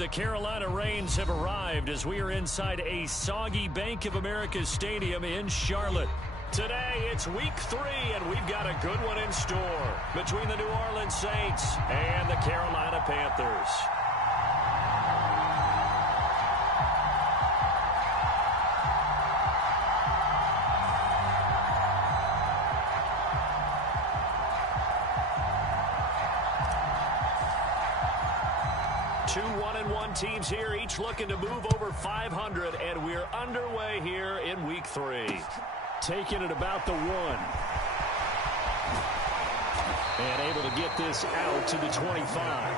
The Carolina Rains have arrived as we are inside a soggy Bank of America Stadium in Charlotte. Today, it's week 3, and we've got a good one in store between the New Orleans Saints and the Carolina Panthers. Two 1-1 teams here, each looking to move over 500, and we're underway here in week 3. Taking it about the 1. And able to get this out to the 25.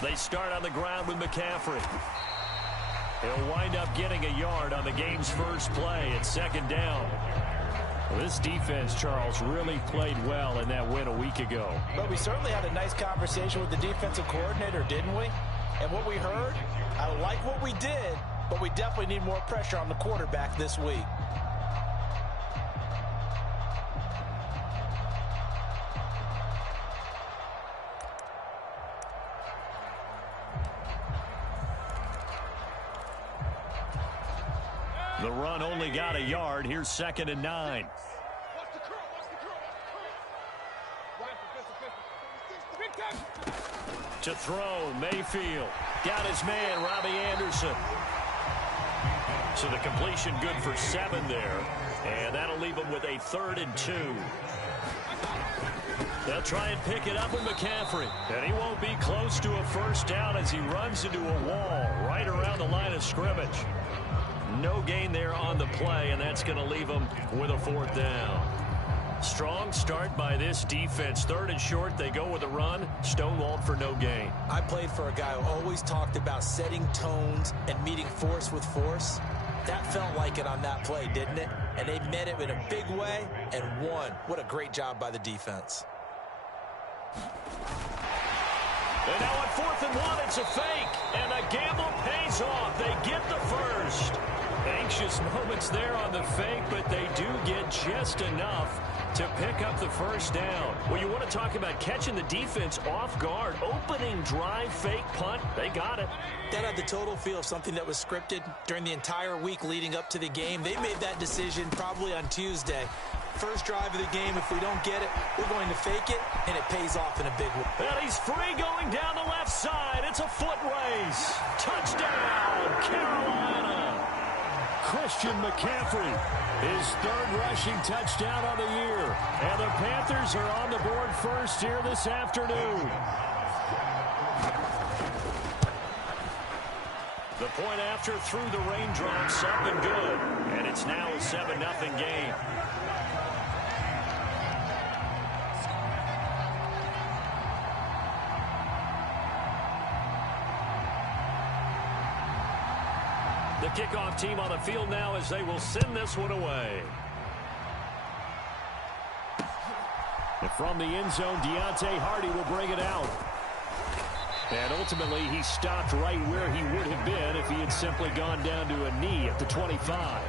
They start on the ground with McCaffrey. He'll wind up getting a yard on the game's first play. It's second down. Well, this defense, Charles, really played well in that win a week ago. But we certainly had a nice conversation with the defensive coordinator, didn't we? And what we heard, I like what we did, but we definitely need more pressure on the quarterback this week. The run only got a yard. Here's 2nd and 9. To throw, Mayfield. Got his man, Robbie Anderson. So the completion good for 7 there. And that'll leave him with a 3rd and 2. They'll try and pick it up with McCaffrey. And he won't be close to a first down as he runs into a wall right around the line of scrimmage. No gain there on the play, and that's going to leave them with a 4th down. Strong start by this defense. 3rd and short, they go with a run. Stonewalled for no gain. I played for a guy who always talked about setting tones and meeting force with force. That felt like it on that play, didn't it? And they met it in a big way and won. What a great job by the defense. And now on 4th and 1, it's a fake. And the gamble pays off. They get the first. Anxious moments there on the fake, but they do get just enough to pick up the first down. Well, you want to talk about catching the defense off guard. Opening drive, fake punt. They got it. That had the total feel of something that was scripted during the entire week leading up to the game. They made that decision probably on Tuesday. First drive of the game, if we don't get it, we're going to fake it, and it pays off in a big way. And he's free going down the left side. It's a foot race. Touchdown, Carolina. Christian McCaffrey, his 3rd rushing touchdown on the year. And the Panthers are on the board first here this afternoon. The point after through the raindrops, up and good. And it's now a 7-0 game. The kickoff team on the field now as they will send this one away. And from the end zone, Deontay Hardy will bring it out. And ultimately, he stopped right where he would have been if he had simply gone down to a knee at the 25.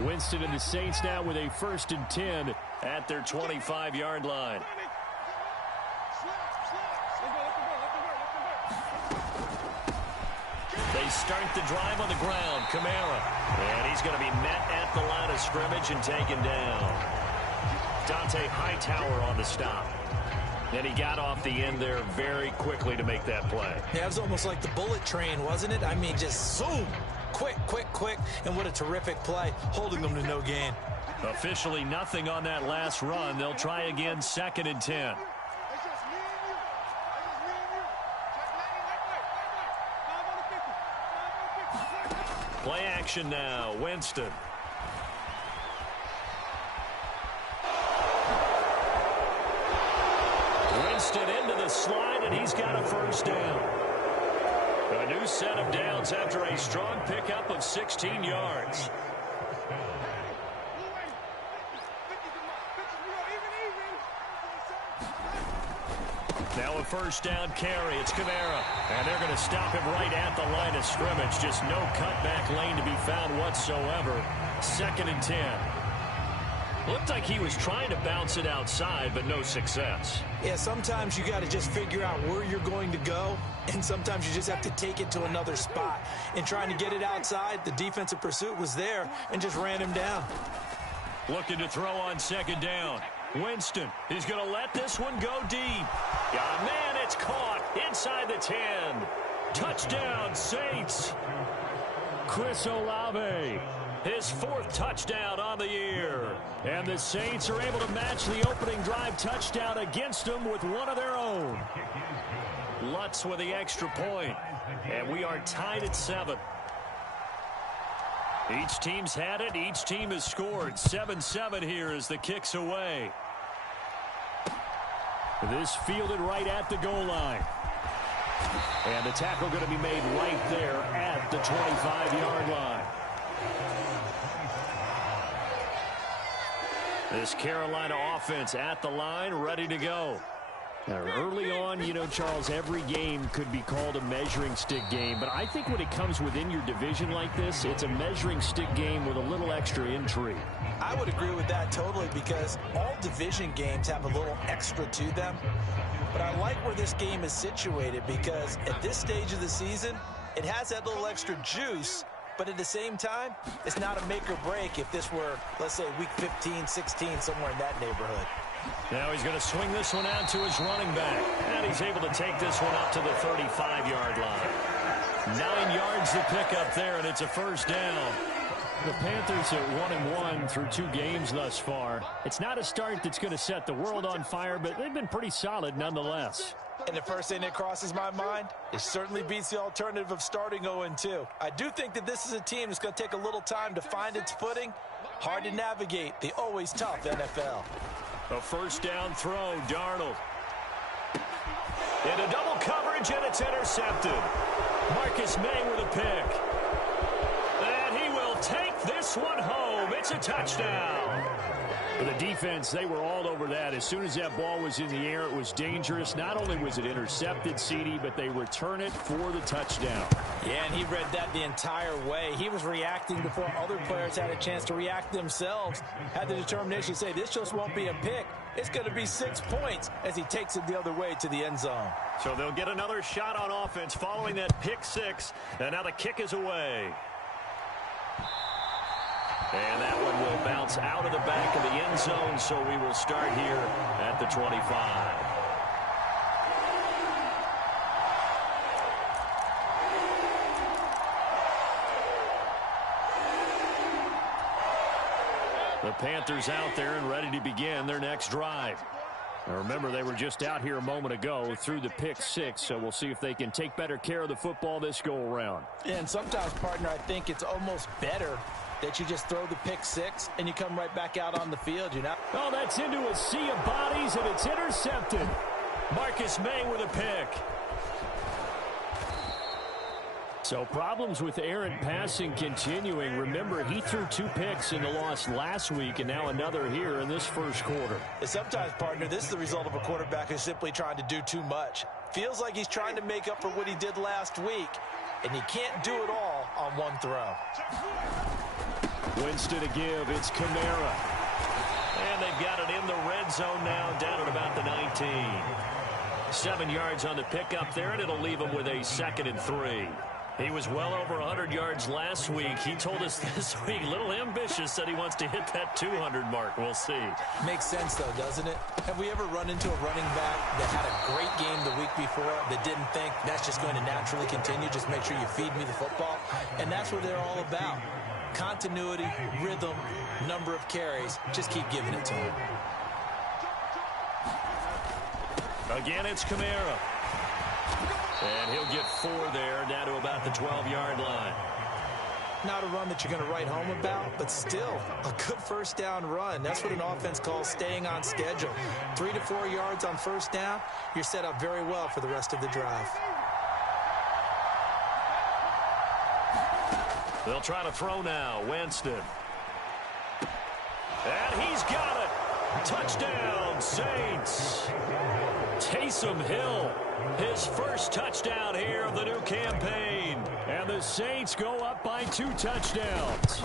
Winston and the Saints now with a 1st and 10 at their 25-yard line. They start the drive on the ground. Kamara. And he's going to be met at the line of scrimmage and taken down. Dante Hightower on the stop. And he got off the end there very quickly to make that play. Yeah, it was almost like the bullet train, wasn't it? I mean, just zoom. Quick, quick, quick. And what a terrific play, holding them to no gain. Officially nothing on that last run. They'll try again, 2nd and 10. Play action now. Winston. Winston into the slide, and he's got a first down. A new set of downs after a strong pickup of 16 yards. Now a first down carry. It's Kamara. And they're going to stop him right at the line of scrimmage. Just no cutback lane to be found whatsoever. 2nd and 10. Looked like he was trying to bounce it outside, but no success. Yeah, sometimes you got to just figure out where you're going to go, and sometimes you just have to take it to another spot. In trying to get it outside, the defensive pursuit was there and just ran him down. Looking to throw on 2nd down. Winston is going to let this one go deep. Yeah, man, it's caught inside the 10. Touchdown, Saints. Chris Olave, his 4th touchdown on the year. And the Saints are able to match the opening drive touchdown against them with one of their own. Lutz with the extra point. And we are tied at 7. Each team's had it. Each team has scored. 7-7 here as the kick's away. This fielded right at the goal line. And the tackle going to be made right there at the 25-yard line. This Carolina offense at the line, ready to go. Now, early on, you know, Charles, every game could be called a measuring stick game. But I think when it comes within your division like this, it's a measuring stick game with a little extra intrigue. I would agree with that totally because all division games have a little extra to them. But I like where this game is situated because at this stage of the season, it has that little extra juice. But at the same time, it's not a make or break if this were, let's say, week 15, 16, somewhere in that neighborhood. Now he's going to swing this one out to his running back. And he's able to take this one up to the 35-yard line. 9 yards to pick up there, and it's a first down. The Panthers at 1-1 through 2 games thus far. It's not a start that's going to set the world on fire, but they've been pretty solid nonetheless. And the first thing that crosses my mind, it certainly beats the alternative of starting 0-2. I do think that this is a team that's going to take a little time to find its footing. Hard to navigate the always tough NFL. A first down throw, Darnold. Into double coverage, and it's intercepted. Marcus May with a pick. And he will take this one home. It's a touchdown. For the defense, they were all over that. As soon as that ball was in the air, it was dangerous. Not only was it intercepted, CD, but they return it for the touchdown. Yeah, and he read that the entire way. He was reacting before other players had a chance to react themselves. Had the determination to say, this just won't be a pick. It's going to be 6 points as he takes it the other way to the end zone. So they'll get another shot on offense following that pick 6. And now the kick is away. And that one will bounce out of the back of the end zone, so we will start here at the 25. The Panthers out there and ready to begin their next drive. Now remember, they were just out here a moment ago through the pick 6, so we'll see if they can take better care of the football this go-around. And sometimes, partner, I think it's almost better that you just throw the pick 6 and you come right back out on the field. You're not. Oh, that's into a sea of bodies, and it's intercepted. Marcus May with a pick. So problems with errant passing continuing. Remember, he threw 2 picks in the loss last week, and now another here in this first quarter. And sometimes, partner, this is the result of a quarterback who's simply trying to do too much. Feels like he's trying to make up for what he did last week, and he can't do it all on one throw. Winston to give. It's Kamara. And they've got it in the red zone now, down at about the 19. 7 yards on the pickup there, and it'll leave him with a 2nd and 3. He was well over 100 yards last week. He told us this week, a little ambitious, said he wants to hit that 200 mark. We'll see. Makes sense, though, doesn't it? Have we ever run into a running back that had a great game the week before that didn't think that's just going to naturally continue? Just make sure you feed me the football. And that's what they're all about. Continuity, rhythm, number of carries. Just keep giving it to him. Again, it's Kamara. And he'll get 4 there, down to about the 12-yard line. Not a run that you're going to write home about, but still a good first down run. That's what an offense calls staying on schedule. 3 to 4 yards on first down, you're set up very well for the rest of the drive. They'll try to throw now. Winston. And he's got it. Touchdown, Saints. Taysom Hill, his first touchdown here of the new campaign. And the Saints go up by 2 touchdowns.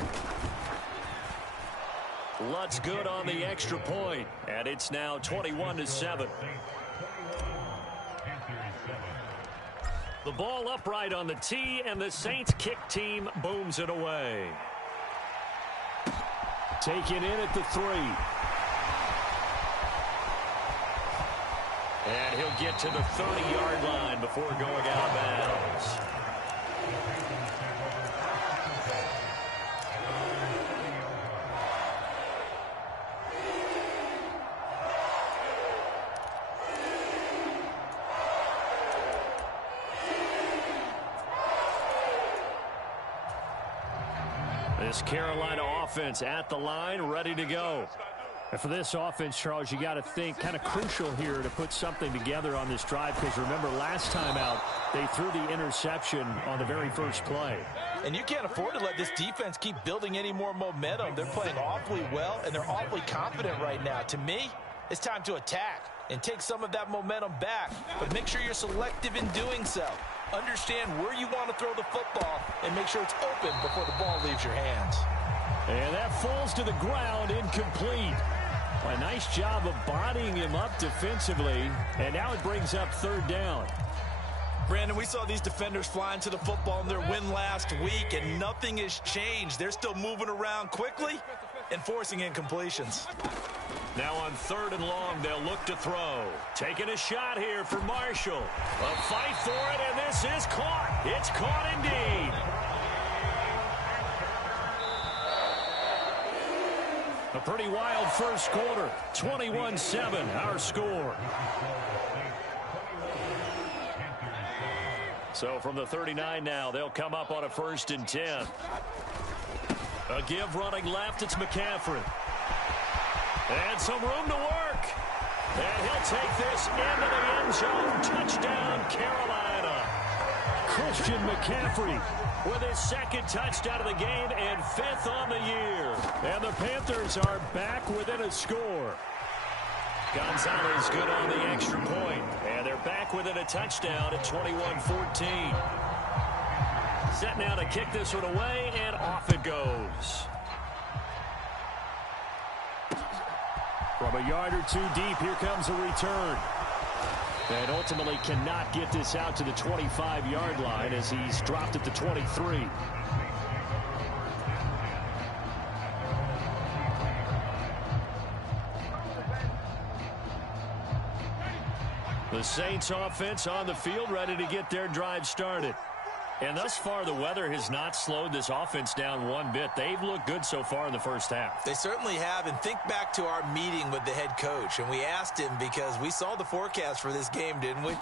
Lutt's good on the extra point, and it's now 21-7. The ball upright on the tee, and the Saints kick team booms it away. Taken in at the 3. And he'll get to the 30-yard line before going out of bounds. This Carolina offense at the line, ready to go. And for this offense, Charles, you got to think kind of crucial here to put something together on this drive, because remember last time out they threw the interception on the very first play. And you can't afford to let this defense keep building any more momentum. They're playing awfully well, and they're awfully confident right now. To me, it's time to attack and take some of that momentum back, but make sure you're selective in doing so. Understand where you want to throw the football and make sure it's open before the ball leaves your hands. And that falls to the ground, incomplete. A nice job of bodying him up defensively, and now it brings up 3rd down. Brandon, we saw these defenders flying to the football in their win last week, and nothing has changed. They're still moving around quickly and forcing incompletions. Now on 3rd and long, they'll look to throw. Taking a shot here for Marshall. A fight for it, and this is caught. It's caught indeed. A pretty wild first quarter. 21-7, our score. So from the 39 now, they'll come up on a 1st and 10. A give running left, it's McCaffrey. And some room to work. And he'll take this into the end zone. Touchdown, Carolina. Christian McCaffrey with his 2nd touchdown of the game and 5th on the year. And the Panthers are back within a score. Gonzalez good on the extra point. And they're back within a touchdown at 21-14. Set now to kick this one away, and off it goes. From a yard or 2 deep, here comes a return. And ultimately cannot get this out to the 25-yard line as he's dropped at the 23. The Saints offense on the field, ready to get their drive started. And thus far, the weather has not slowed this offense down one bit. They've looked good so far in the first half. They certainly have. And think back to our meeting with the head coach. And we asked him, because we saw the forecast for this game, didn't we?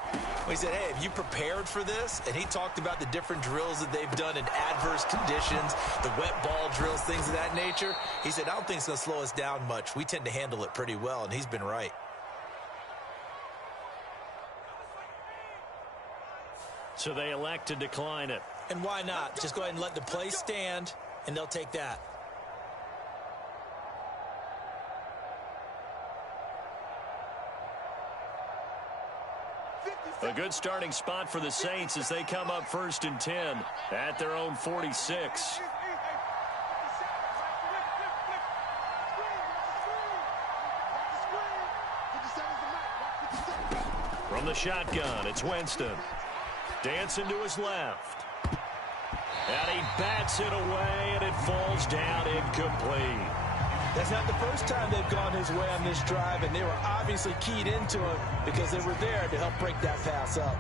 We said, hey, have you prepared for this? And he talked about the different drills that they've done in adverse conditions, the wet ball drills, things of that nature. He said, I don't think it's going to slow us down much. We tend to handle it pretty well, and he's been right. So they elect to decline it. And why not? Just go ahead and let the play stand, and they'll take that. A good starting spot for the Saints as they come up 1st and 10 at their own 46. From the shotgun, it's Winston. Dancing to his left. And he bats it away, and it falls down incomplete. That's not the first time they've gone his way on this drive, and they were obviously keyed into it because they were there to help break that pass up.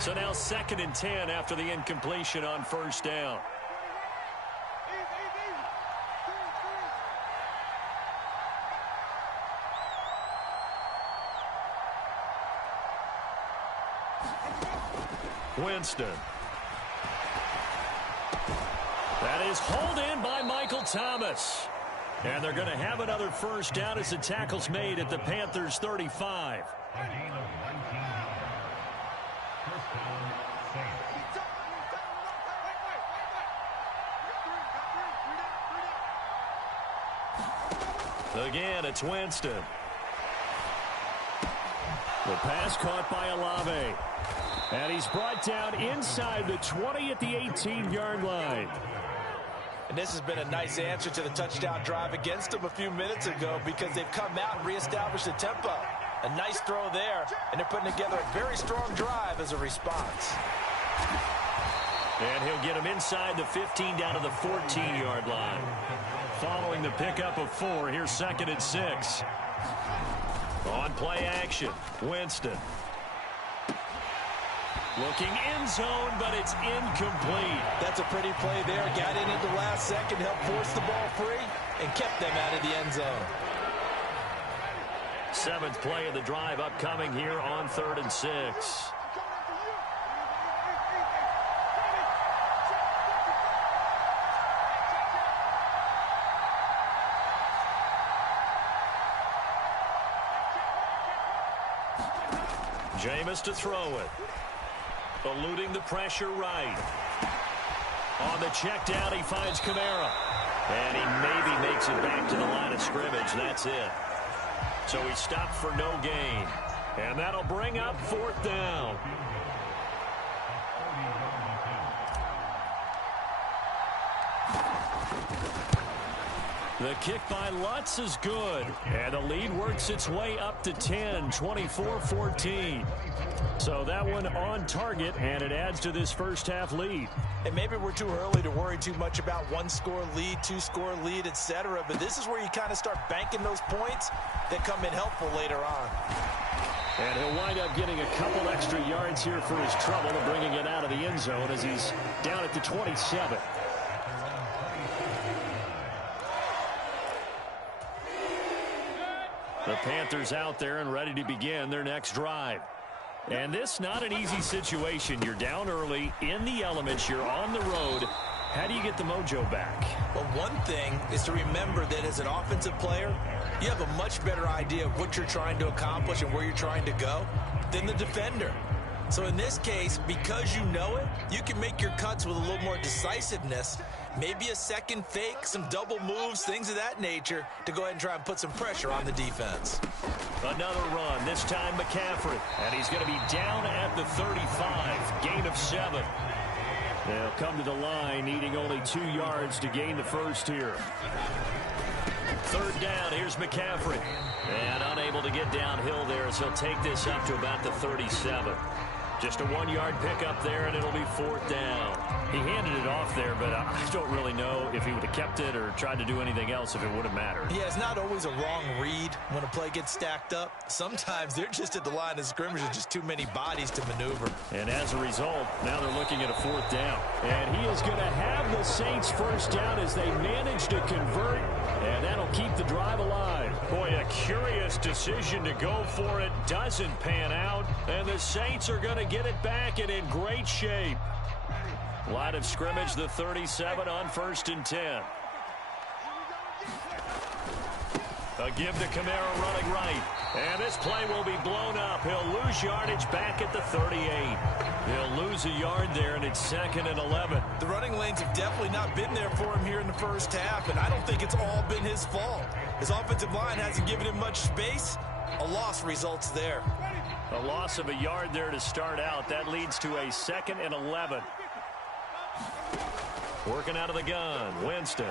So now 2nd and 10 after the incompletion on 1st down. Winston. That is hauled in by Michael Thomas. And they're going to have another first down as the tackle's made at the Panthers' 35. Again, it's Winston. The pass caught by Olave. And he's brought down inside the 20 at the 18-yard line. And this has been a nice answer to the touchdown drive against them a few minutes ago because they've come out and reestablished the tempo. A nice throw there, and they're putting together a very strong drive as a response. And he'll get him inside the 15 down to the 14-yard line. Following the pickup of 4, here's 2nd and 6. On play action, Winston. Looking end zone, but it's incomplete. That's a pretty play there. Got in at the last second, helped force the ball free, and kept them out of the end zone. 7th play of the drive upcoming here on 3rd and 6. Jameis to throw it. Eluding the pressure right. On the check down, he finds Kamara. And he maybe makes it back to the line of scrimmage. That's it. So he stopped for no gain. And that'll bring up 4th down. The kick by Lutz is good. And the lead works its way up to 10, 24-14. So that one on target, and it adds to this first half lead. And maybe we're too early to worry too much about 1-score lead, 2-score lead, etc. But this is where you kind of start banking those points that come in helpful later on. And he'll wind up getting a couple extra yards here for his trouble and bringing it out of the end zone as he's down at the 27. The Panthers out there and ready to begin their next drive. And this not an easy situation. You're down early, in the elements, you're on the road. How do you get the mojo back? Well, one thing is to remember that as an offensive player, you have a much better idea of what you're trying to accomplish and where you're trying to go than the defender. So in this case, because you know it, you can make your cuts with a little more decisiveness. Maybe a second fake, some double moves, things of that nature to go ahead and try and put some pressure on the defense. Another run, this time McCaffrey. And he's going to be down at the 35, gain of 7. They'll come to the line, needing only 2 yards to gain the first here. 3rd down, here's McCaffrey. And unable to get downhill there as he'll take this up to about the 37. Just a 1-yard pickup there, and it'll be 4th down. He handed it off there, but I don't really know if he would have kept it or tried to do anything else if it would have mattered. Yeah, it's not always a wrong read when a play gets stacked up. Sometimes they're just at the line of scrimmage with just too many bodies to maneuver. And as a result, now they're looking at a 4th down. And he is going to have the Saints first down as they manage to convert, and that'll keep the drive alive. Boy, a curious decision to go for it. Doesn't pan out, and the Saints are going to get it back and in great shape. Line of scrimmage, the 37 on 1st and 10. A give to Kamara running right. And this play will be blown up. He'll lose yardage back at the 38. He'll lose a yard there, and it's 2nd and 11. The running lanes have definitely not been there for him here in the first half, and I don't think it's all been his fault. His offensive line hasn't given him much space. A loss results there. A loss of a yard there to start out. That leads to a 2nd and 11. Working out of the gun, Winston.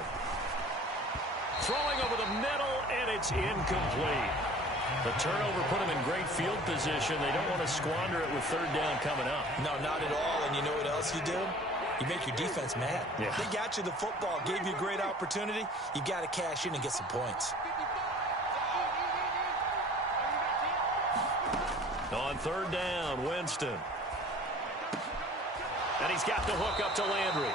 Throwing over the middle, and it's incomplete. The turnover put him in great field position. They don't want to squander it with 3rd down coming up. No, not at all. And you know what else you do? You make your defense mad. Yeah. They got you the football, gave you a great opportunity. You got to cash in and get some points. On 3rd down, Winston. And he's got the hook up to Landry.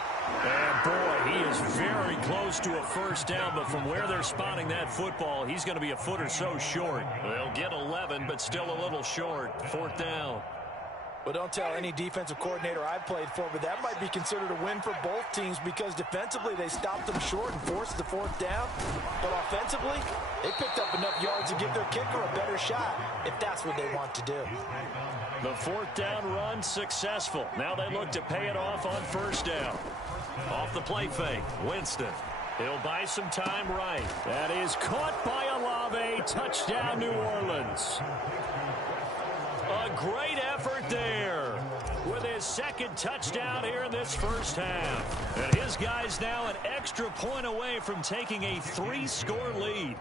And boy, he is very close to a first down, but from where they're spotting that football, he's going to be a foot or so short. They'll get 11, but still a little short. 4th down. Well, don't tell any defensive coordinator I've played for, but that might be considered a win for both teams because defensively they stopped them short and forced the fourth down. But offensively, they picked up enough yards to give their kicker a better shot if that's what they want to do. The fourth down run successful. Now they look to pay it off on first down. Off the play fake, Winston. He'll buy some time right. That is caught by Olave. Touchdown, New Orleans. A great effort there with his second touchdown here in this first half. And his guys now an extra point away from taking a 3-score lead.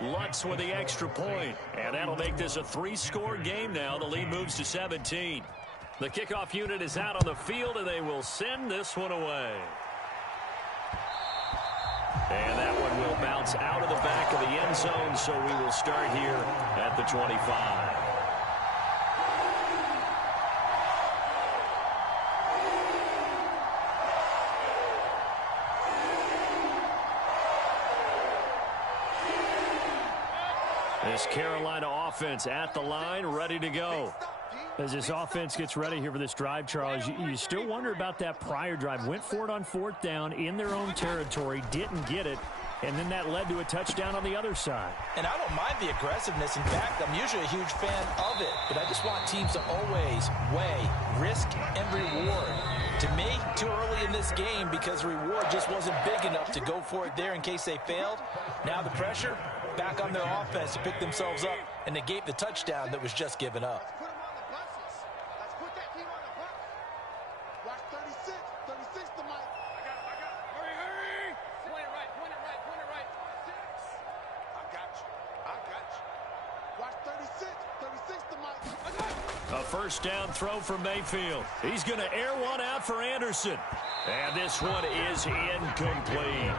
Lutz with the extra point, and that'll make this a 3-score game now. The lead moves to 17. The kickoff unit is out on the field, and they will send this one away. And that one will bounce out of the back of the end zone, so we will start here at the 25. This Carolina offense at the line, ready to go. As this offense gets ready here for this drive, Charles, you still wonder about that prior drive. Went for it on fourth down in their own territory, didn't get it, and then that led to a touchdown on the other side. And I don't mind the aggressiveness. In fact, I'm usually a huge fan of it, but I just want teams to always weigh risk and reward. To me, too early in this game because the reward just wasn't big enough to go for it there in case they failed. Now the pressure back on their offense to pick themselves up and negate the touchdown that was just given up. A first down throw for Mayfield. He's going to air one out for Anderson. And this one is incomplete.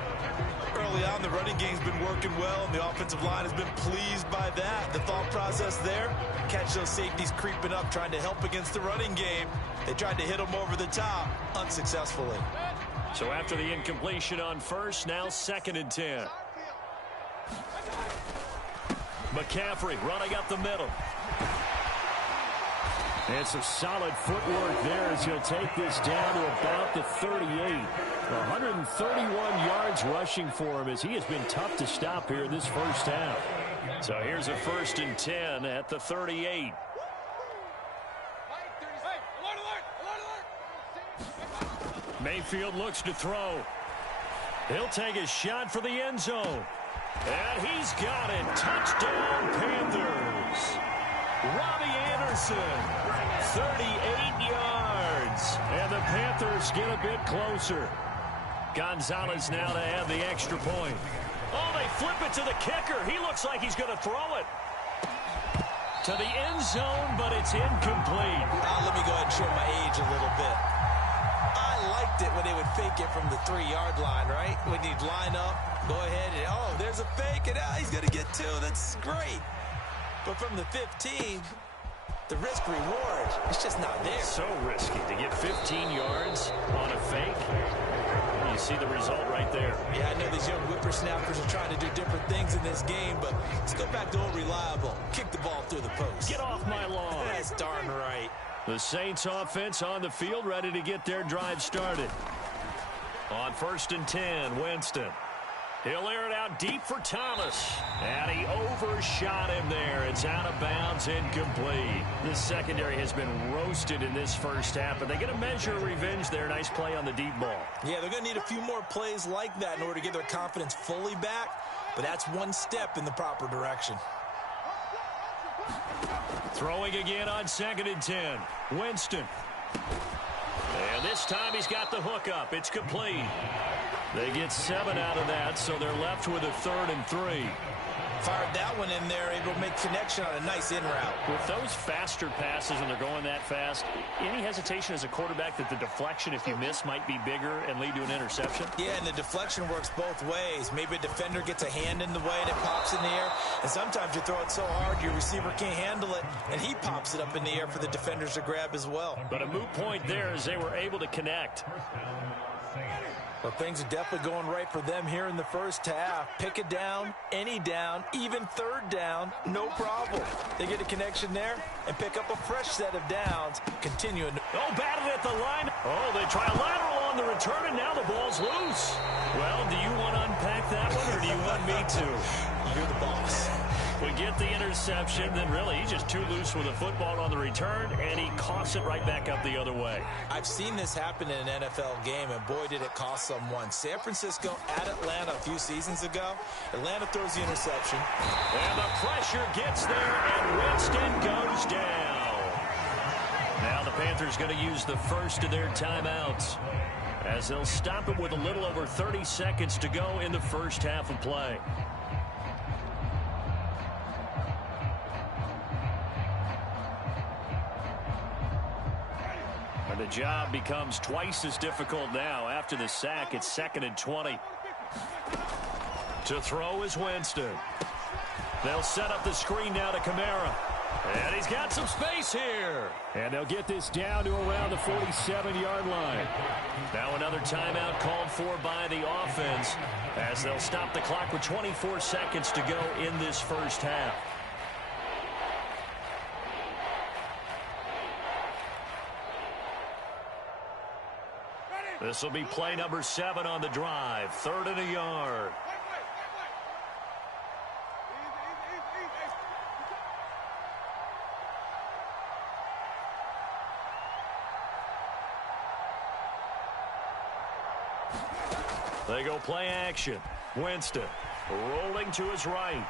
Early on, the running game's been working well, and the offensive line has been pleased by that. The thought process there, catch those safeties creeping up, trying to help against the running game. They tried to hit them over the top, unsuccessfully. So after the incompletion on first, now 2nd and 10. McCaffrey running up the middle. And some solid footwork there as he'll take this down to about the 38. 131 yards rushing for him as he has been tough to stop here in this first half. So here's a 1st and 10 at the 38. Mayfield looks to throw. He'll take a shot for the end zone. And he's got it. Touchdown, Panthers. Robbie Anderson, 38 yards. And the Panthers get a bit closer. Gonzalez now to add the extra point. Oh, they flip it to the kicker. He looks like he's going to throw it to the end zone, but it's incomplete. Let me go ahead and show my age a little bit. I liked it when they would fake it from the 3-yard line, right? When you'd line up, go ahead and, oh, there's a fake, and he's going to get 2. That's great. But from the 15, the risk reward, it's just not there. So risky to get 15 yards on a fake. You see the result right there. Yeah, I know these young whippersnappers are trying to do different things in this game, but let's go back to old reliable. Kick the ball through the post. Get off my lawn. That's darn right. The Saints offense on the field ready to get their drive started. On 1st and 10, Winston. He'll air it out deep for Thomas. And he overshot him there. It's out of bounds, incomplete. This secondary has been roasted in this first half, but they get a measure of revenge there. Nice play on the deep ball. Yeah, they're going to need a few more plays like that in order to get their confidence fully back, but that's one step in the proper direction. Throwing again on 2nd and 10. Winston. And this time he's got the hook up. It's complete. They get 7 out of that, so they're left with a 3rd and 3. Fired that one in there, able to make connection on a nice in route. With those faster passes and they're going that fast, any hesitation as a quarterback that the deflection, if you miss, might be bigger and lead to an interception? Yeah, and the deflection works both ways. Maybe a defender gets a hand in the way and it pops in the air, and sometimes you throw it so hard your receiver can't handle it, and he pops it up in the air for the defenders to grab as well. But a moot point there as they were able to connect. Well, things are definitely going right for them here in the first half. Pick a down, any down, even third down, no problem. They get a connection there and pick up a fresh set of downs, continuing. Oh, batted at the line. Oh, they try a lateral on the return, and now the ball's loose. Well, do you want to unpack that one, or do you want me to? You're the boss. We get the interception, then really he's just too loose with the football on the return, and he coughs it right back up the other way. I've seen this happen in an NFL game, and boy, did it cost someone. San Francisco at Atlanta a few seasons ago. Atlanta throws the interception. And the pressure gets there, and Winston goes down. Now the Panthers going to use the first of their timeouts, as they'll stop it with a little over 30 seconds to go in the first half of play. The job becomes twice as difficult now. After the sack, it's 2nd and 20. To throw is Winston. They'll set up the screen now to Kamara. And he's got some space here. And they'll get this down to around the 47-yard line. Now another timeout called for by the offense, as they'll stop the clock with 24 seconds to go in this first half. This will be play number 7 on the drive. 3rd and a yard. They go play action. Winston rolling to his right.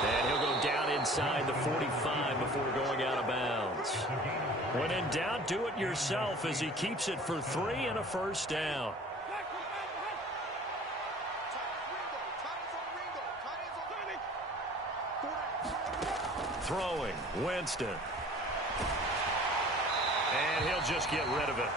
And he'll go down inside the 45 before going out of bounds. When in doubt, do it yourself, as he keeps it for 3 and a first down. Throwing, Winston. And he'll just get rid of it.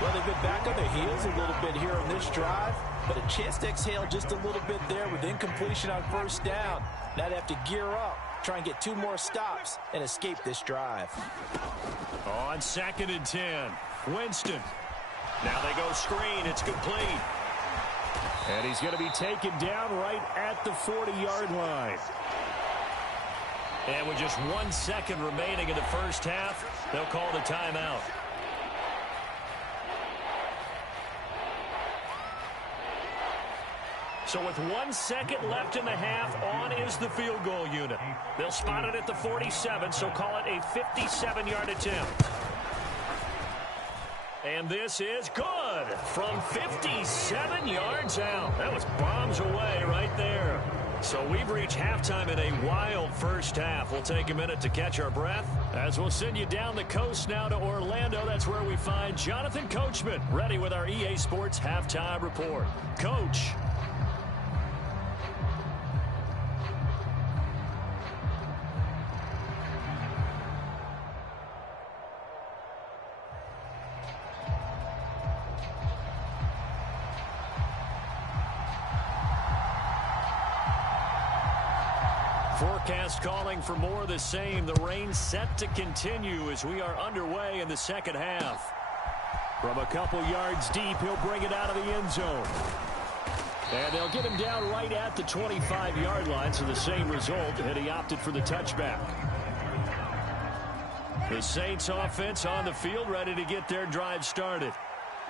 Well, they've been back on their heels a little bit here on this drive, but a chance to exhale just a little bit there with incompletion on first down. Now they have to gear up, try and get 2 more stops, and escape this drive. On 2nd and 10, Winston. Now they go screen. It's complete. And he's going to be taken down right at the 40-yard line. And with just 1 second remaining in the first half, they'll call the timeout. So with 1 second left in the half, on is the field goal unit. They'll spot it at the 47, so call it a 57-yard attempt. And this is good from 57 yards out. That was bombs away right there. So we've reached halftime in a wild first half. We'll take a minute to catch our breath, as we'll send you down the coast now to Orlando. That's where we find Jonathan Coachman, ready with our EA Sports Halftime Report. Coach. Forecast calling for more of the same. The rain set to continue as we are underway in the second half. From a couple yards deep, he'll bring it out of the end zone. And they'll get him down right at the 25-yard line, so the same result, and he opted for the touchback. The Saints offense on the field, ready to get their drive started.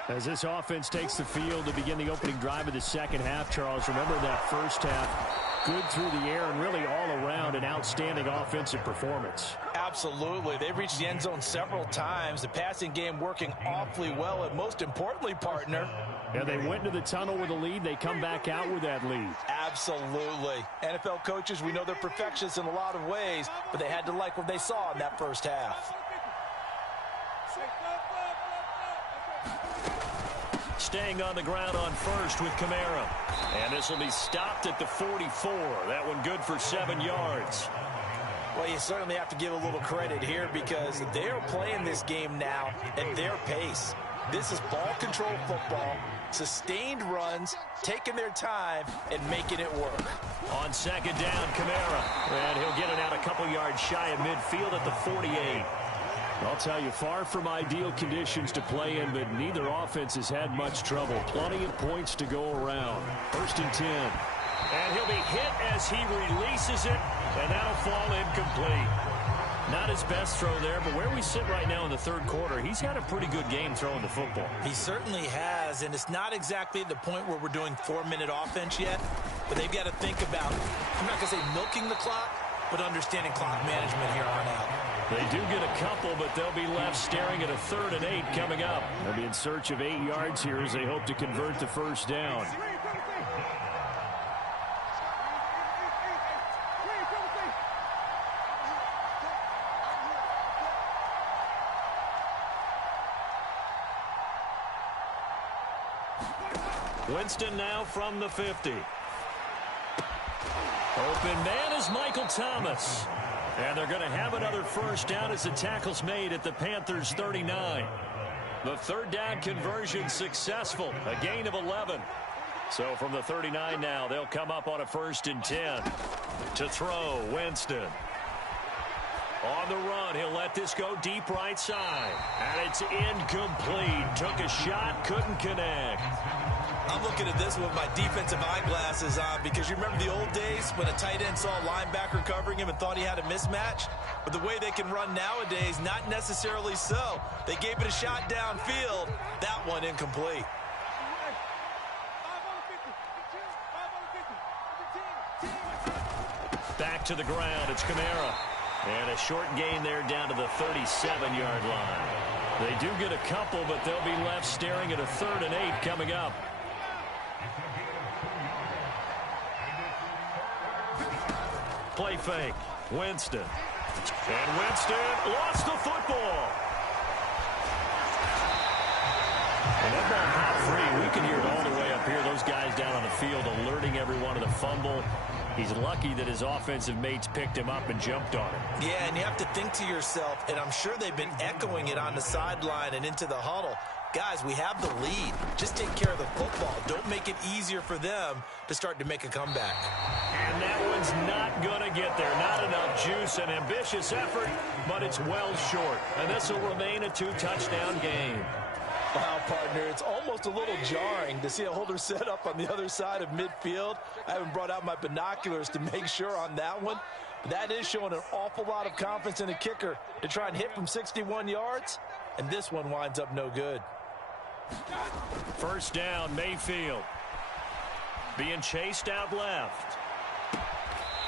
As this offense takes the field to begin the opening drive of the second half, Charles, remember that first half, good through the air and really all around an outstanding offensive performance. Absolutely. They've reached the end zone several times. The passing game working awfully well, and most importantly, partner. Yeah, they went to the tunnel with a lead. They come back out with that lead. Absolutely. NFL coaches, we know they're perfectionists in a lot of ways, but they had to like what they saw in that first half. Staying on the ground on first with Kamara. And this will be stopped at the 44. That one good for 7 yards. Well, you certainly have to give a little credit here, because they're playing this game now at their pace. This is ball control football, sustained runs, taking their time, and making it work. On second down, Kamara. And he'll get it out a couple yards shy of midfield at the 48. I'll tell you, far from ideal conditions to play in, but neither offense has had much trouble. Plenty of points to go around. 1st and 10. And he'll be hit as he releases it, and that'll fall incomplete. Not his best throw there, but where we sit right now in the 3rd quarter, he's had a pretty good game throwing the football. He certainly has, and it's not exactly at the point where we're doing 4-minute offense yet, but they've got to think about, I'm not going to say milking the clock, but understanding clock management here on out. They do get a couple, but they'll be left staring at a 3rd and 8 coming up. They'll be in search of 8 yards here as they hope to convert the 1st down. Winston now from the 50. Open man is Michael Thomas. And they're going to have another 1st down as the tackle's made at the Panthers' 39. The 3rd down conversion successful. A gain of 11. So from the 39 now, they'll come up on a 1st and 10. To throw, Winston. On the run, he'll let this go deep right side. And it's incomplete. Took a shot, couldn't connect. I'm looking at this with my defensive eyeglasses on because you remember the old days when a tight end saw a linebacker covering him and thought he had a mismatch? But the way they can run nowadays, not necessarily so. They gave it a shot downfield. That one incomplete. Back to the ground, it's Kamara. And a short gain there down to the 37-yard line. They do get a couple, but they'll be left staring at a 3rd and 8 coming up. Play fake. Winston. And Winston lost the football. And that ball caught free. We can hear it all the way up here. Those guys down on the field alerting everyone of the fumble. He's lucky that his offensive mates picked him up and jumped on him. Yeah, and you have to think to yourself, and I'm sure they've been echoing it on the sideline and into the huddle. Guys, we have the lead. Just take care of the football. Don't make it easier for them to start to make a comeback. And that one's not going to get there. Not enough juice. An ambitious effort, but it's well short. And this will remain a 2-touchdown game. Wow, partner, it's almost a little jarring to see a holder set up on the other side of midfield. I haven't brought out my binoculars to make sure on that one. But that is showing an awful lot of confidence in a kicker to try and hit from 61 yards. And this one winds up no good. 1st down, Mayfield. Being chased out left.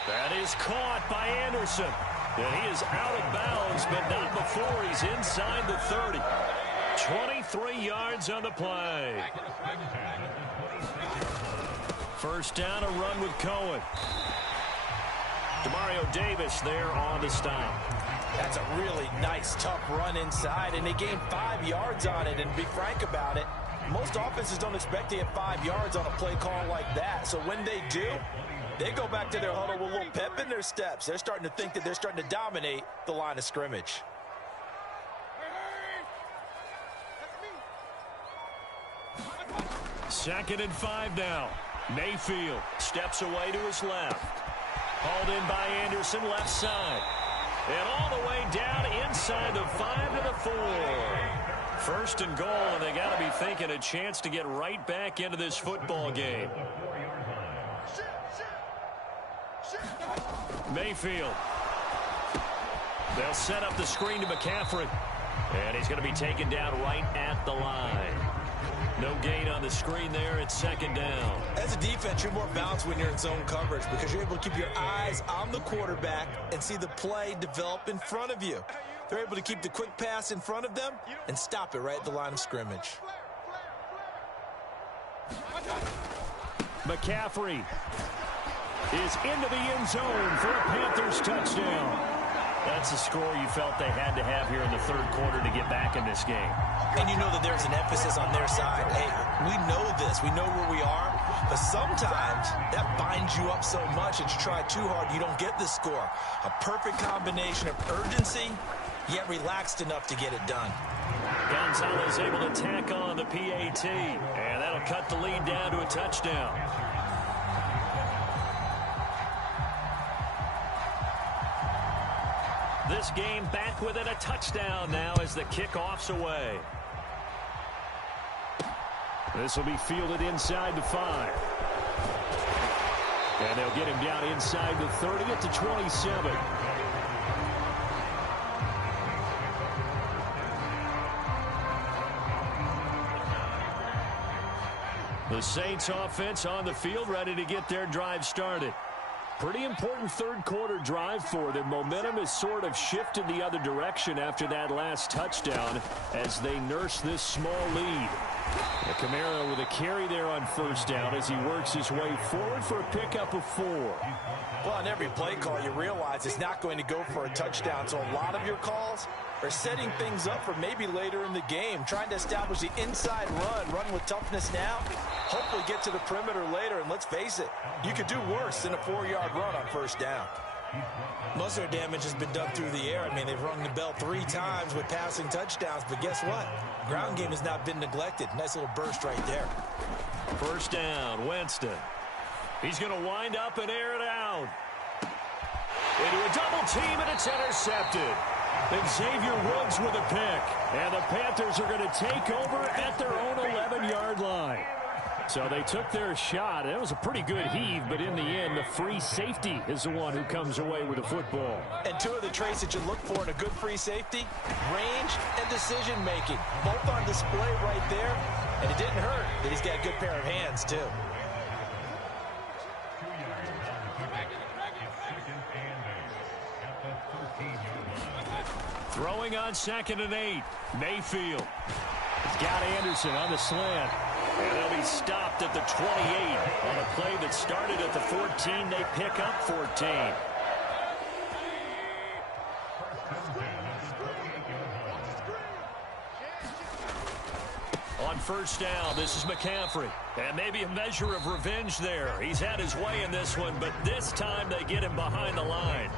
That is caught by Anderson. And he is out of bounds, but not before he's inside the 30. 23 yards on the play. 1st down, a run with Cohen. Demario Davis there on the stop. That's a really nice, tough run inside, and they gained 5 yards on it. And to be frank about it, most offenses don't expect to get 5 yards on a play call like that. So when they do, they go back to their huddle with a little pep in their steps. They're starting to think that they're starting to dominate the line of scrimmage. Second and 5 now. Mayfield steps away to his left. Hauled in by Anderson, left side. And all the way down inside the 5 to the 4. 1st and goal, and they got to be thinking a chance to get right back into this football game. Mayfield. They'll set up the screen to McCaffrey. And he's going to be taken down right at the line. No gain on the screen there. It's 2nd down. As a defense, you're more balanced when you're in zone coverage because you're able to keep your eyes on the quarterback and see the play develop in front of you. They're able to keep the quick pass in front of them and stop it right at the line of scrimmage. McCaffrey is into the end zone for a Panthers touchdown. That's a score you felt they had to have here in the 3rd quarter to get back in this game. And you know that there's an emphasis on their side. Hey, we know this. We know where we are. But sometimes that binds you up so much that you try too hard, you don't get the score. A perfect combination of urgency, yet relaxed enough to get it done. Gonzalez able to tack on the PAT. And that'll cut the lead down to a touchdown. This game back within a touchdown now as the kickoff's away. This will be fielded inside the 5. And they'll get him down inside the 30 at the 27. The Saints offense on the field, ready to get their drive started. Pretty important third quarter drive for them. Momentum has sort of shifted the other direction after that last touchdown as they nurse this small lead. Kamara with a carry there on first down as he works his way forward for a pickup of 4. Well, on every play call, you realize it's not going to go for a touchdown. So a lot of your calls are setting things up for maybe later in the game, trying to establish the inside run with toughness now, hopefully get to the perimeter later. And let's face it, you could do worse than a 4-yard run on first down. Most of their damage has been done through the air. I mean, they've rung the bell 3 times with passing touchdowns, but guess what? Ground game has not been neglected. Nice little burst right there. First down, Winston. He's going to wind up and air it out. Into a double team, and it's intercepted. And Xavier Woods with a pick. And the Panthers are going to take over at their own 11-yard line. So they took their shot. It was a pretty good heave, but in the end, the free safety is the one who comes away with the football. And 2 of the traits that you look for in a good free safety, range and decision-making. Both on display right there. And it didn't hurt that he's got a good pair of hands, too. Throwing on 2nd and 8. Mayfield. He's got Anderson on the slant. And they'll be stopped at the 28 on a play that started at the 14. They pick up 14. On first down, this is McCaffrey. And maybe a measure of revenge there. He's had his way in this one, but this time they get him behind the line.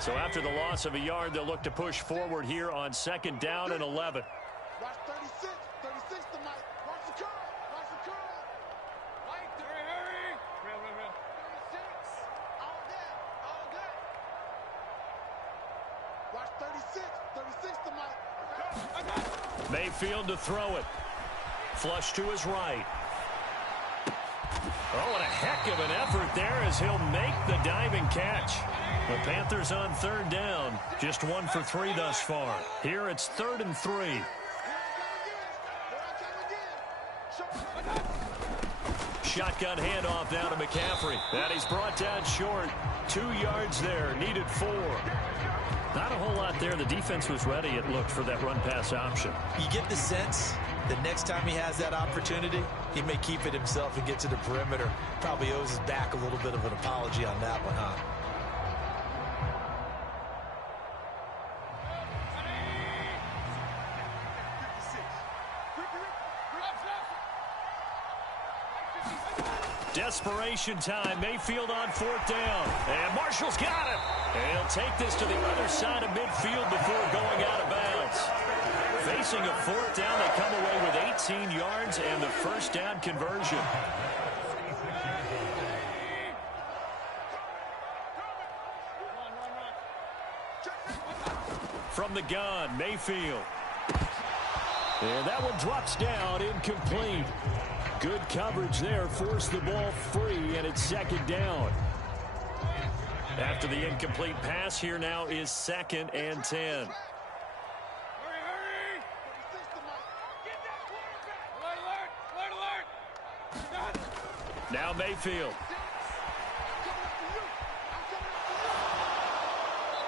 So after the loss of a yard, they'll look to push forward here on 2nd down and 11. Watch 36. 36 to Mike. Watch the curl. Watch the curl. Mike, hurry. Real. 36. All day. All day. Watch 36. 36 to Mike. Mayfield to throw it. Flush to his right. Oh, and a heck of an effort there as he'll make the diving catch. The Panthers on 3rd down. Just 1 for 3 thus far. Here it's 3rd and 3. Shotgun handoff now to McCaffrey. And he's brought down short. 2 yards there. Needed 4. Not a whole lot there. The defense was ready, it looked, for that run-pass option. You get the sense that next time he has that opportunity, he may keep it himself and get to the perimeter. Probably owes his back a little bit of an apology on that one, huh? Desperation time. Mayfield on 4th down. And Marshall's got him. And he'll take this to the other side of midfield before going out of bounds. Facing a 4th down, they come away with 18 yards and the first down conversion. From the gun, Mayfield. And that one drops down, incomplete. Good coverage there, forced the ball free, and it's 2nd down. After the incomplete pass, here now is 2nd and 10. Now Mayfield.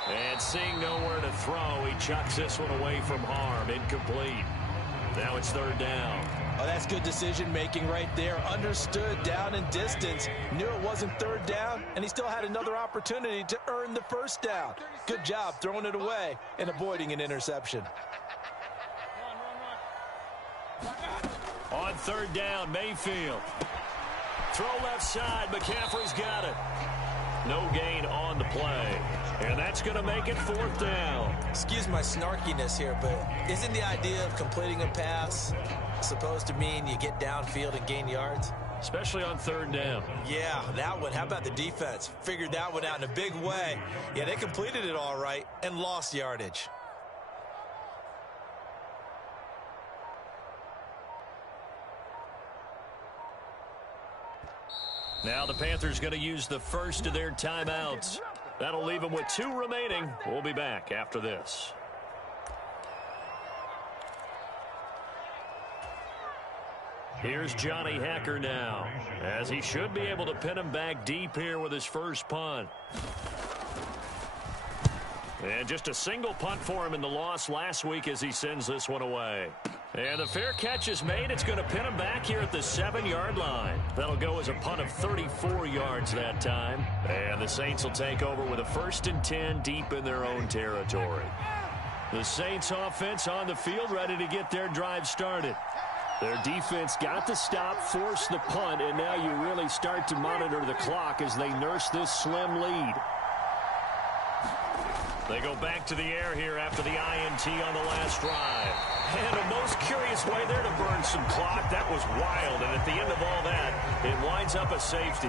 And seeing nowhere to throw, he chucks this one away from harm. Incomplete. Now it's 3rd down. Oh, that's good decision-making right there. Understood down and distance. Knew it wasn't 3rd down, and he still had another opportunity to earn the first down. Good job throwing it away and avoiding an interception. On 3rd down, Mayfield. Throw left side. McCaffrey's got it. No gain on the play. And that's going to make it 4th down. Excuse my snarkiness here, but isn't the idea of completing a pass supposed to mean you get downfield and gain yards? Especially on 3rd down. Yeah, that one. How about the defense? Figured that one out in a big way. Yeah, they completed it all right and lost yardage. Now the Panthers going to use the first of their timeouts. That'll leave them with 2 remaining. We'll be back after this. Here's Johnny Hacker now, as he should be able to pin him back deep here with his first punt. And just a single punt for him in the loss last week as he sends this one away. And the fair catch is made. It's going to pin him back here at the 7-yard line. That'll go as a punt of 34 yards that time. And the Saints will take over with a 1st and 10 deep in their own territory. The Saints offense on the field ready to get their drive started. Their defense got the stop, forced the punt, and now you really start to monitor the clock as they nurse this slim lead. They go back to the air here after the INT on the last drive. And a most curious way there to burn some clock. That was wild, and at the end of all that, it winds up a safety.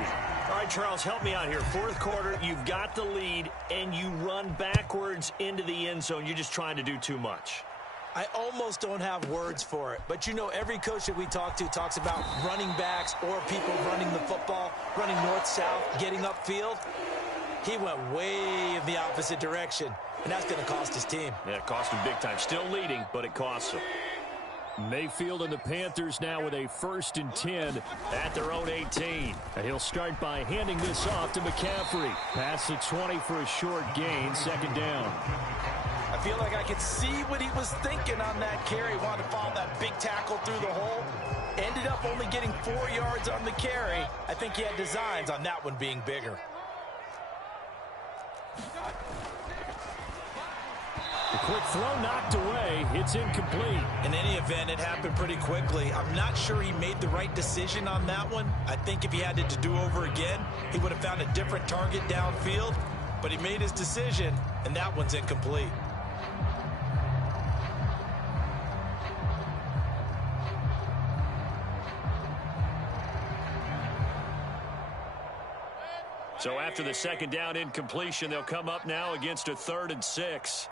All right, Charles, help me out here. 4th quarter, you've got the lead, and you run backwards into the end zone. You're just trying to do too much. I almost don't have words for it, but you know every coach that we talk to talks about running backs or people running the football, running north-south, getting upfield. He went way in the opposite direction, and that's going to cost his team. Yeah, it cost him big time. Still leading, but it costs him. Mayfield and the Panthers now with a 1st and 10 at their own 18. And he'll start by handing this off to McCaffrey. Past the 20 for a short gain, 2nd down. I feel like I could see what he was thinking on that carry. Wanted to follow that big tackle through the hole. Ended up only getting 4 yards on the carry. I think he had designs on that one being bigger. The quick throw knocked away. It's incomplete. In any event, it happened pretty quickly. I'm not sure he made the right decision on that one. I think if he had it to do over again, he would have found a different target downfield. But he made his decision, and that one's incomplete. So after the 2nd down incompletion, they'll come up now against a 3rd and 6.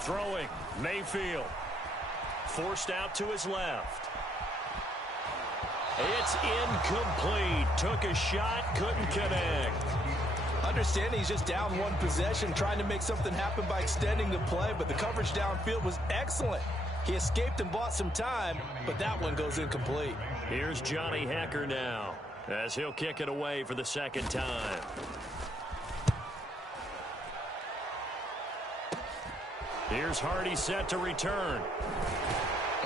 Throwing, Mayfield. Forced out to his left. It's incomplete. Took a shot, couldn't connect. Understanding he's just down 1 possession, trying to make something happen by extending the play, but the coverage downfield was excellent. He escaped and bought some time, but that one goes incomplete. Here's Johnny Hacker now, as he'll kick it away for the 2nd time. Here's Hardy set to return.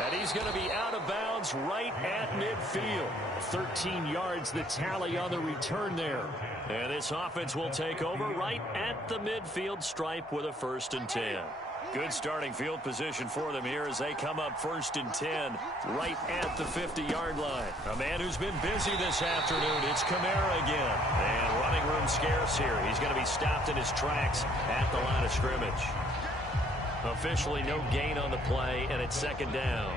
And he's going to be out of bounds right at midfield. 13 yards the tally on the return there. And this offense will take over right at the midfield stripe with a 1st and 10. Good starting field position for them here as they come up 1st and 10 right at the 50-yard line. A man who's been busy this afternoon, it's Kamara again. And running room scarce here. He's going to be stopped in his tracks at the line of scrimmage. Officially no gain on the play, and it's 2nd down.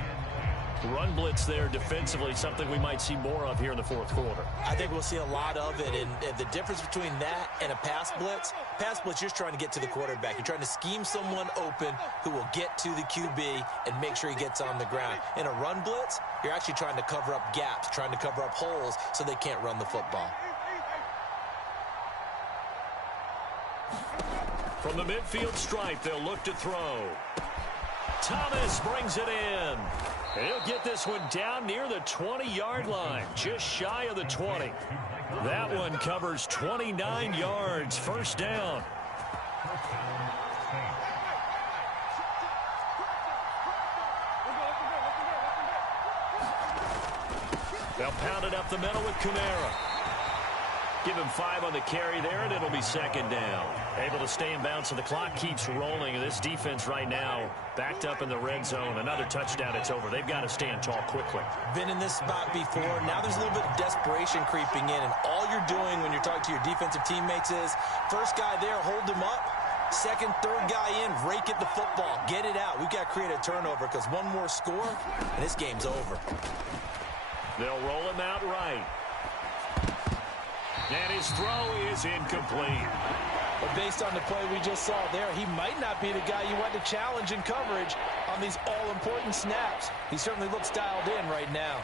Run blitz there defensively, something we might see more of here in the 4th quarter. I think we'll see a lot of it, and the difference between that and a pass blitz, you're just trying to get to the quarterback. You're trying to scheme someone open who will get to the QB and make sure he gets on the ground. In a run blitz, you're actually trying to cover up gaps, trying to cover up holes so they can't run the football. From the midfield stripe, they'll look to throw. Thomas brings it in. He'll get this one down near the 20-yard line, just shy of the 20. That one covers 29 yards, 1st down. They'll pound it up the middle with Kamara. Give him 5 on the carry there, and it'll be second down. Able to stay in bounds, so the clock keeps rolling. And this defense right now backed up in the red zone. Another touchdown, it's over. They've got to stand tall quickly. Been in this spot before. Now there's a little bit of desperation creeping in. And all you're doing when you're talking to your defensive teammates is, first guy there, hold him up. Second, third guy in, rake at the football. Get it out. We've got to create a turnover because one more score, and this game's over. They'll roll him out right. And his throw is incomplete. But based on the play we just saw there, he might not be the guy you want to challenge in coverage on these all-important snaps. He certainly looks dialed in right now.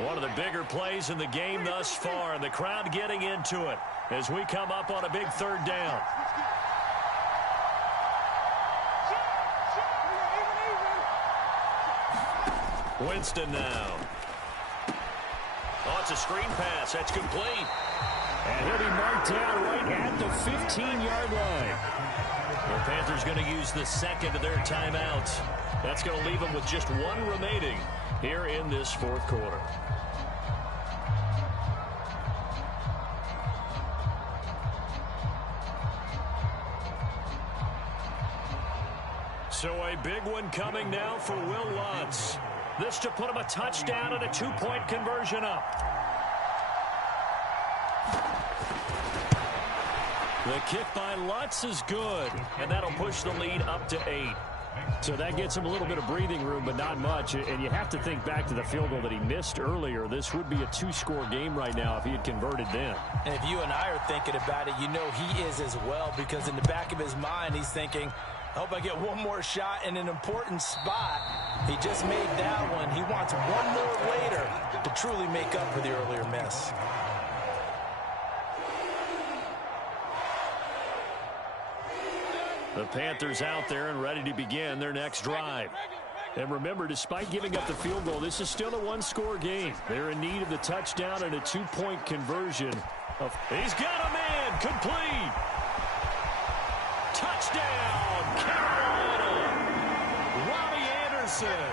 One of the bigger plays in the game thus far, and the crowd getting into it as we come up on a big third down. Winston now. Oh, it's a screen pass. That's complete. And he'll be marked down right at the 15-yard line. The Panthers going to use the second of their timeouts. That's going to leave them with just one remaining here in this fourth quarter. So a big one coming now for Will Lutz. This to put him a touchdown and a 2-point conversion up. The kick by Lutz is good, and that'll push the lead up to 8. So that gets him a little bit of breathing room, but not much. And you have to think back to the field goal that he missed earlier. This would be a 2-score game right now if he had converted then. And if you and I are thinking about it, you know he is as well, because in the back of his mind, he's thinking, I hope I get one more shot in an important spot. He just made that one. He wants one more later to truly make up for the earlier miss. The Panthers out there and ready to begin their next drive. And remember, despite giving up the field goal, this is still a 1-score game. They're in need of the touchdown and a 2-point conversion. He's got a man, complete. Touchdown, Carolina. Robbie Anderson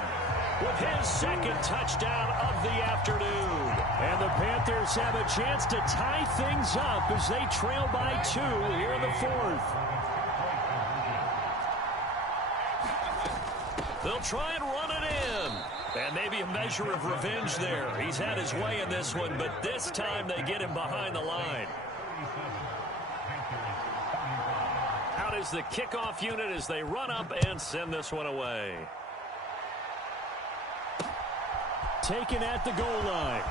with his second touchdown of the afternoon. And the Panthers have a chance to tie things up as they trail by 2 here in the fourth. They'll try and run it in. And maybe a measure of revenge there. He's had his way in this one, but this time they get him behind the line. Out is the kickoff unit as they run up and send this one away. Taken at the goal line.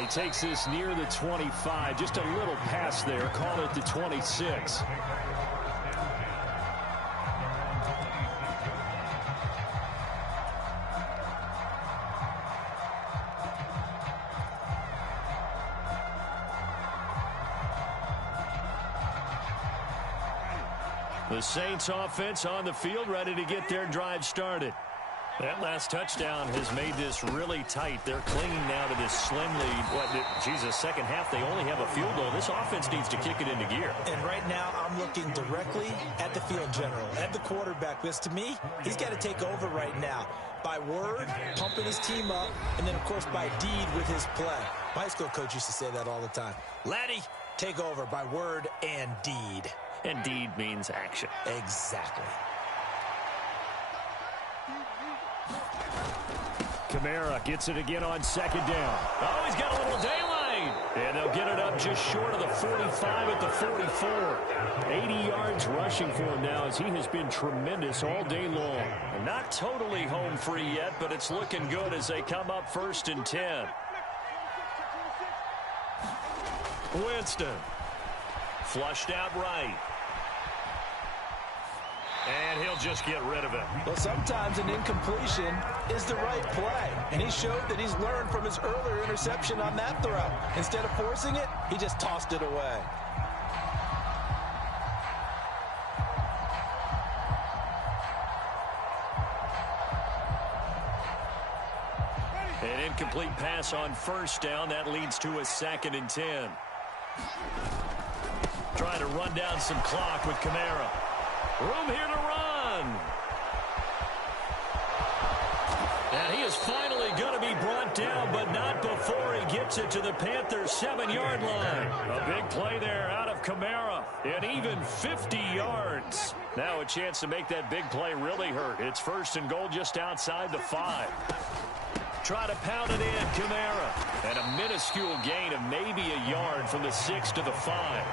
He takes this near the 25. Just a little pass there. Call it the 26. The Saints offense on the field, ready to get their drive started. That last touchdown has made this really tight. They're clinging now to this slim lead. Second half, they only have a field goal. This offense needs to kick it into gear. And right now, I'm looking directly at the field general, at the quarterback. Because to me, he's got to take over right now. By word, pumping his team up, and then, of course, by deed with his play. My high school coach used to say that all the time. Laddie, take over by word and deed. And deed means action. Exactly. Kamara gets it again on second down. Oh, he's got a little daylight. And they'll get it up just short of the 45 at the 44. 80 yards rushing for him now as he has been tremendous all day long. And not totally home free yet, but it's looking good as they come up 1st and 10. Winston. Flushed out right. And he'll just get rid of it. Well, sometimes an incompletion is the right play. And he showed that he's learned from his earlier interception on that throw. Instead of forcing it, he just tossed it away. An incomplete pass on 1st down. That leads to a 2nd and 10. Trying to run down some clock with Kamara. Room here to run. And he is is finally going to be brought down, but not before he gets it to the Panthers' 7-yard line. A big play there out of Kamara, and even 50 yards. Now a chance to make that big play really hurt. It's 1st and goal just outside the 5. Try to pound it in, Kamara. And a minuscule gain of maybe a yard from the 6 to the 5.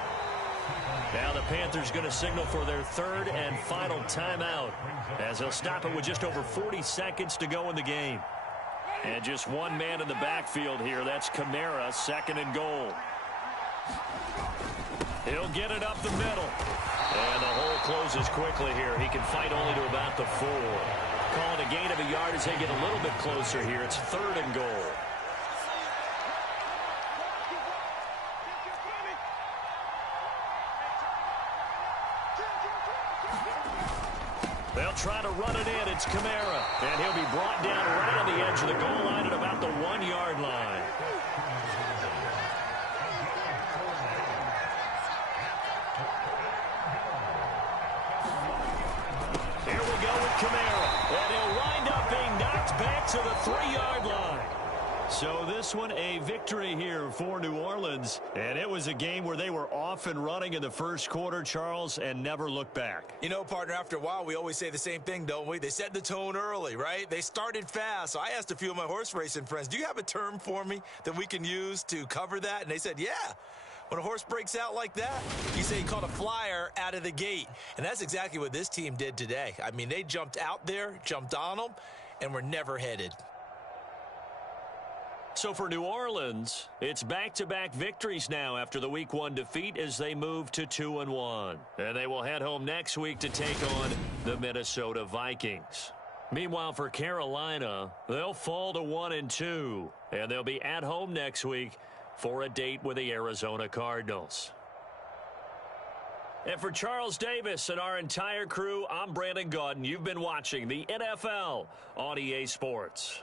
Now the Panthers going to signal for their 3rd and final timeout, as they'll stop it with just over 40 seconds to go in the game. And just one man in the backfield here. That's Kamara, 2nd and goal. He'll get it up the middle. And the hole closes quickly here. He can fight only to about the 4. Call it a gain of a yard as they get a little bit closer here. It's 3rd and goal. They'll try to run it in. It's Kamara. And he'll be brought down right on the edge of the goal line at about the 1-yard line. Here we go with Kamara. And he'll wind up being knocked back to the 3-yard line. So this one a victory here for New Orleans. And it was a game where they were off and running in the first quarter, Charles, and never looked back. You know, partner, after a while, we always say the same thing, don't we? They set the tone early, right? They started fast. So I asked a few of my horse racing friends, do you have a term for me that we can use to cover that? And they said, yeah. When a horse breaks out like that, you say he caught a flyer out of the gate. And that's exactly what this team did today. I mean, they jumped out there, jumped on them, and were never headed. So for New Orleans, it's back-to-back victories now after the Week 1 defeat as they move to 2-1. And they will head home next week to take on the Minnesota Vikings. Meanwhile, for Carolina, they'll fall to 1-2. And they'll be at home next week for a date with the Arizona Cardinals. And for Charles Davis and our entire crew, I'm Brandon Gaudin. You've been watching the NFL on EA Sports.